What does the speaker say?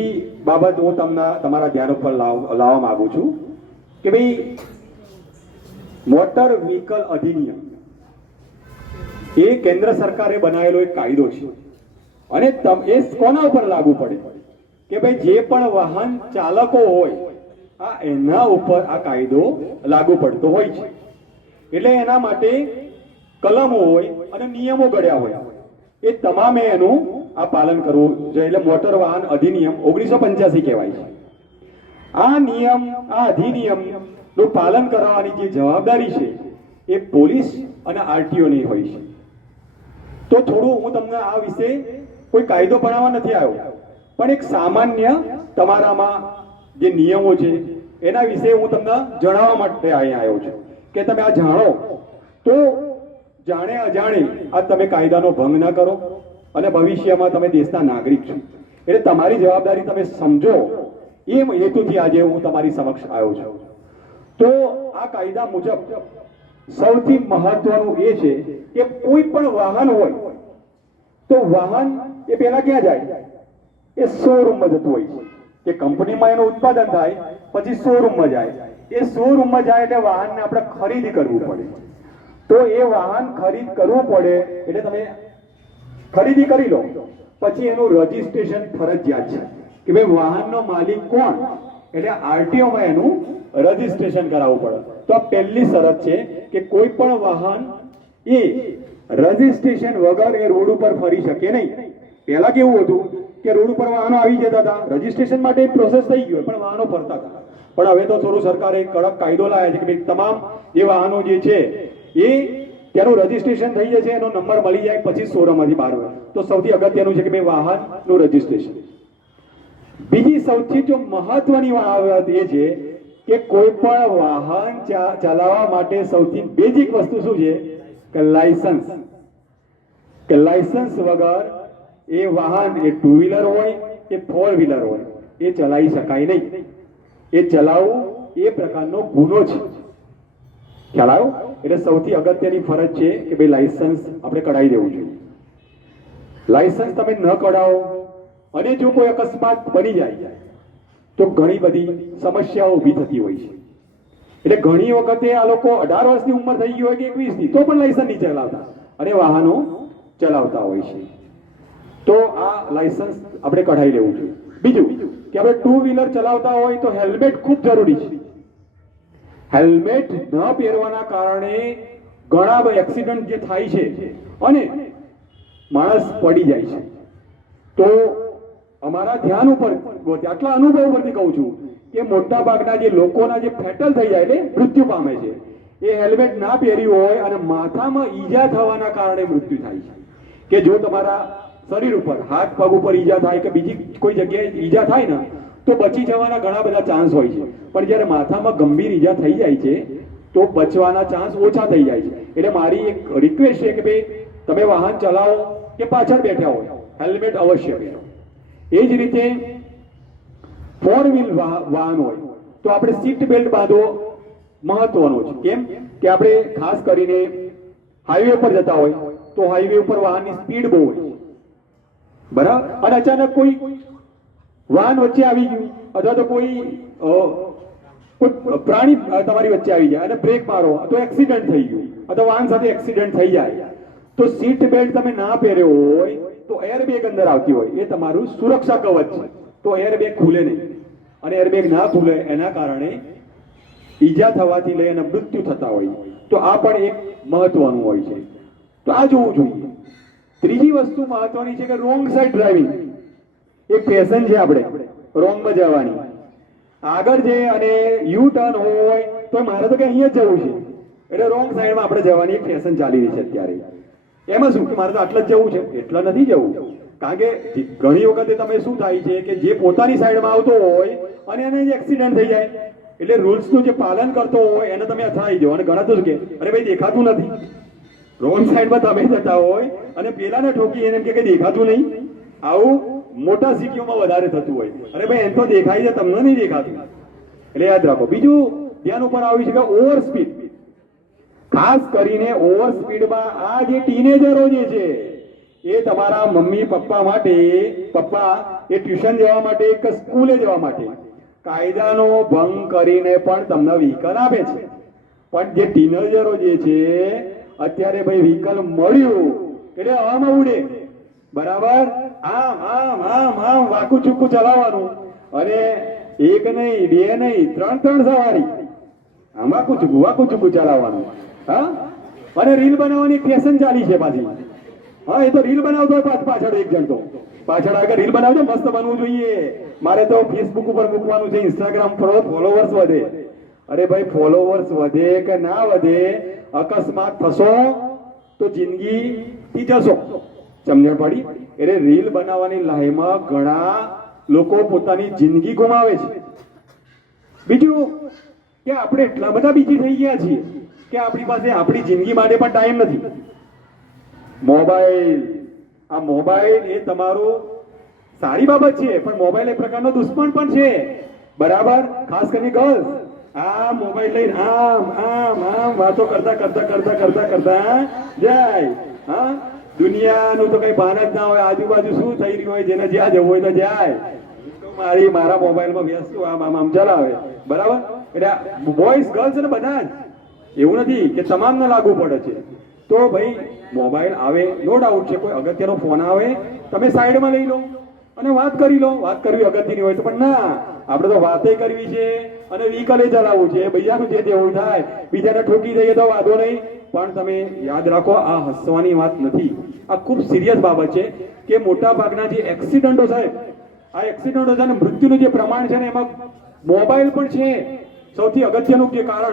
બીજી બાબત હું તમને તમારા ધ્યાન ઉપર લાવવા માંગુ છું કે ભાઈ, મોટર વ્હીકલ અધિનિયમ એ કેન્દ્ર સરકારે બનાવેલો એક કાયદો છે. અને એ કોના ઉપર લાગુ પડે? કે ભાઈ, જે પણ વાહન ચાલકો હોય, આ એના ઉપર આ કાયદો લાગુ પડતો હોય છે. એટલે એના માટે કલમો હોય અને નિયમો ઘડ્યા હોય. એ તમામે એનું આ પાલન કરવું જોઈએ. એટલે મોટર વાહન અધિનિયમ ઓગણીસો પંચ્યાસી કહેવાય છે. આ નિયમ, આ અધિનિયમનું પાલન કરાવવાની જે જવાબદારી છે, એ પોલીસ અને આરટીઓ ની હોય છે. તો થોડું હું તમને આ વિશે કોઈ કાયદો બનાવવા નથી આવ્યો, પણ એક સામાન્ય તમારામાં જે નિયમો છે, એના વિશે હું તમને જણાવવા માટે અહીંયા આવ્યો છું. કે તમે આ જાણો, તો જાણે અજાણે આ તમે કાયદાનો ભંગ ન કરો. અને ભવિષ્યમાં તમે દેશના નાગરિક છો. એટલે તમારી જવાબદારી તમે સમજો. એ હેતુથી આજે હું તમારી સમક્ષ આવ્યો છું. તો આ કાયદા મુજબ સૌથી મહત્વનું એ છે કે કોઈ પણ વાહન હોય, તો વાહન એ પહેલા ક્યાં જાય? એ શોરૂમમાં જતું હોય છે. કે કંપનીમાં એનું ઉત્પાદન થાય, પછી શોરૂમમાં જાય. એ શોરૂમમાં જાય એટલે વાહનને આપણે ખરીદી કરવું પડે. તો એ વાહન ખરીદ કરવું પડે એટલે તમે ખરીદી કરી લો. પછી એનું રજીસ્ટ્રેશન ફરજિયાત છે. કે ભાઈ વાહનનો માલિક કોણ? એટલે આરટીઓમાં એનું રજીસ્ટ્રેશન કરાવવું પડે. તો આ પહેલી શરત છે કે કોઈ પણ વાહન એ રજીસ્ટ્રેશન વગર એ રોડ ઉપર ફરી શકે નહીં. પહેલા કેવું હતું કે રોડ ઉપર વાહનો આવી જતા હતા. રજીસ્ટ્રેશન માટે પ્રોસેસ થઈ ગયો પણ વાહનો ફરતા હતા. પણ હવે તો થોડું સરકારે કડક કાયદો લાવ્યા છે કે ભાઈ તમામ જે વાહનો જે છે એ તેનું રજીસ્ટ્રેશન થઈ જશે, એનો નંબર મળી જાય, પછી શોરૂમમાંથી બહાર હોય. તો સૌથી અગત્યનું છે કે ભાઈ વાહનનું રજીસ્ટ્રેશન બીજી સૌથી જો મહત્વની વાત એ છે કે કોઈ પણ વાહન ચલાવવા માટે સૌથી બેઝિક વસ્તુ શું છે? કે લાયસન્સ કે લાયસન્સ વગર એ વાહન, એ ટુ વ્હીલર હોય, કે ફોર વ્હીલર હોય, એ ચલાવી શકાય નહીં. એ ચલાવવું એ પ્રકારનો ગુનો છે. ખ્યાલ આવ્યો? એટલે સૌથી અગત્યની ફરજ છે કે ભાઈ લાયસન્સ આપણે કઢાવી દેવું જોઈએ. લાયસન્સ તમે ન કઢાવો અને જો કોઈ અકસ્માત બની જાય, તો ઘણી બધી સમસ્યાઓ ઊભી થતી હોય છે. એટલે ઘણી વખતે આ લોકો અઢાર વર્ષની ઉંમર થઈ ગઈ હોય કે એકવીસની, તો પણ લાયસન્સ નહીં ચલાવતા અને વાહનો ચલાવતા હોય છે. તો આ લાયસન્સ આપણે કઢાવી લેવું જોઈએ. બીજું કે આપણે ટુ વ્હીલર ચલાવતા હોય તો હેલ્મેટ ખૂબ જરૂરી છે. હેલ્મેટ ન પહેરવાના કારણે ઘણા બધા એક્સિડન્ટ જે થાય છે અને માણસ પડી જાય છે. તો અમારા ધ્યાન ઉપર આટલા અનુભવ પરથી કહું છું કે મોટા ભાગના જે લોકોના જે ફેટલ થઈ જાય એટલે મૃત્યુ પામે છે. એ હેલ્મેટ ના પહેર્યું હોય અને માથામાં ઈજા થવાના કારણે મૃત્યુ થાય છે. કે જો તમારા શરીર ઉપર, હાથ પગ ઉપર ઈજા થાય કે બીજી કોઈ જગ્યાએ ઈજા થાય ને તો બચી જવાના ઘણા બધા ચાન્સ હોય છે. પણ જ્યારે માથામાં ગંભીર ઈજા થઈ જાય છે, તો બચવાના ચાન્સ ઓછા થઈ જાય છે. એટલે મારી એક રિક્વેસ્ટ છે કે ભાઈ, તમે વાહન ચલાવો કે પાછળ બેઠા હોય હેલ્મેટ અવશ્ય પહેરો. એ જ રીતે ફોર વ્હીલ વાહન હોય, તો આપણે સીટ બેલ્ટ બાંધવો મહત્વનો છે. કેમ? કે આપણે ખાસ કરીને હાઈવે પર જતા હોય, તો હાઈવે ઉપર વાહનની સ્પીડ બહુ હોય બરાબર? અને અચાનક કોઈ વાહન વચ્ચે આવી ગયું. અથવા તો કોઈ કોઈ પ્રાણી તમારી વચ્ચે આવી જાય અને બ્રેક મારો. તો એક્સિડન્ટ થઈ ગયું. અથવા વાહન સાથે એક્સિડન્ટ થઈ જાય. તો સીટ બેલ્ટ તમે ના પહેર્યો હોય, તો એરબેગ અંદર આવતી હોય. એ તમારું સુરક્ષા કવચ છે. તો એરબેગ ખુલે નહીં. અને એરબેગ ના ખુલે એના કારણે ઈજા થવાથી લઈ અને મૃત્યુ થતા હોય. તો આ પણ એક મહત્વનું હોય છે. તો આ જોવું જોઈએ. ત્રીજી વસ્તુ મહત્વની છે કે રોંગ સાઈડ ડ્રાઇવિંગ. એક ફેશન છે આપણે રોંગમાં જવાની. આગળ જે અને યુ ટર્ન હોય તો મારે તો કે અહીંયા જ જવું છે. એટલે રોંગ સાઈડમાં આપણે જવાની એક ફેશન ચાલી રહી છે અત્યારે. એમાં શું કે મારે તો આટલા જ જવું છે? એટલા નથી જવું. કારણ કે ઘણી વખતે તમે શું થાય છે કે જે પોતાની સાઈડમાં આવતો હોય અને એને જે એક્સિડન્ટ થઈ જાય. એટલે રૂલ્સનું જે પાલન કરતો હોય એને તમે અથડાઈ દો. અને ઘણા તો કે, અરે ભાઈ, દેખાતું નથી. રોંગ સાઈડમાં તમે જતા હોય અને પેલાને ઠોકી એને કે દેખાતું નહીં. આવું મોટા સિટીઓમાં વધારે થતું હોય. અરે ભાઈ, એમ તો દેખાય છે, તમને નહીં દેખાતું. એટલે યાદ રાખો, બીજું ધ્યાન ઉપર આવ્યું છે કે ઓવર સ્પીડ ખાસ કરીને ઓવર સ્પીડમાં આ જે ટીનેજરો જે છે, એ તમારા મમ્મી, પપ્પા માટે, પપ્પા, એ ટ્યુશન જવા માટે કે સ્કૂલે જવા માટે કાયદાનો ભંગ કરીને પણ તમને વ્હીકલ આપે છે. પણ જે ટીનેજરો જે છે, અત્યારે ભાઈ વ્હીકલ મળ્યું. એટલે હવામાં ઉડે. બરાબર? આમ આમ આમ આમ વાકું ચૂકું ચલાવવાનું. અને એક નહીં, બે નહીં, ત્રણ ત્રણ સવારી. આમ વાકું ચૂકું વાકું ચૂકું ચલાવવાનું. હા? અને રીલ બનાવવાની ફેશન ચાલી છે પાછી. હા, એ તો રીલ બનાવતો હોય પાછળ એક જણ તો. પાછળ આગળ રીલ બનાવજો, મસ્ત બનવું જોઈએ. મારે તો ફેસબુક ઉપર મૂકવાનું છે ઇન્સ્ટાગ્રામ પર ફોલોવર્સ વધે. અરે ભાઈ ફોલોવર્સ વધે કે ના વધે? અકસ્માત થશો તો જિંદગી થી જશો. સમજણ પડી. એટલે રીલ બનાવવાની લાઈમાં ઘણા લોકો પોતાની જિંદગી ગુમાવે છે. બીજું કે આપણે એટલા બધા બીજી થઈ ગયા છીએ કે આપણી પાસે આપણી જિંદગી માટે પણ ટાઈમ નથી. મોબાઈલ. આ મોબાઈલ એ તમારું સારી બાબત છે, પણ મોબાઈલ એક પ્રકારનો દુશ્મન પણ છે. બરાબર? ખાસ કરીને ગર્લ્સ આ મોબાઈલ લઈને આમ આમ આમ વાતો કરતા કરતા કરતા કરતા કરતા જાય. હા? દુનિયાનું તો કઈ ભાન જ ના હોય. આજુબાજુ શું થઈ રહ્યું હોય, જેને જ્યાં જવું હોય તો જાય. મારી, મારા મોબાઈલમાં વ્યસ્ત આમ આમ આમ ચલાવે. બરાબર? એટલે બોયઝ ગર્લ્સ ને બધા જ. એવું નથી કે તમામને લાગુ પડે છે. તો ભાઈ, મોબાઈલ આવે નો ડાઉટ છે, કોઈ અગત્યનો ફોન આવે, તમે સાઈડમાં લઈ લો. અને વાત કરી લો. વાત કરવી અગત્યની હોય તો પણ ના. આપણે તો વાતે કરવી છે અને વ્હીકલે ચલાવવું છે. બીજાનું જે તેવું થાય, બીજાને ઠોકી દઈએ તો વાંધો નહીં. પણ તમે યાદ રાખો, આ હસવાની વાત નથી. આ ખૂબ સિરિયસ બાબત છે કે મોટા ભાગના જે એક્સિડન્ટો સાહેબ, આ એક્સિડન્ટો છે મૃત્યુનું જે પ્રમાણ છે ને એમાં મોબાઈલ પણ છે. સૌથી અગત્યનું જે કારણ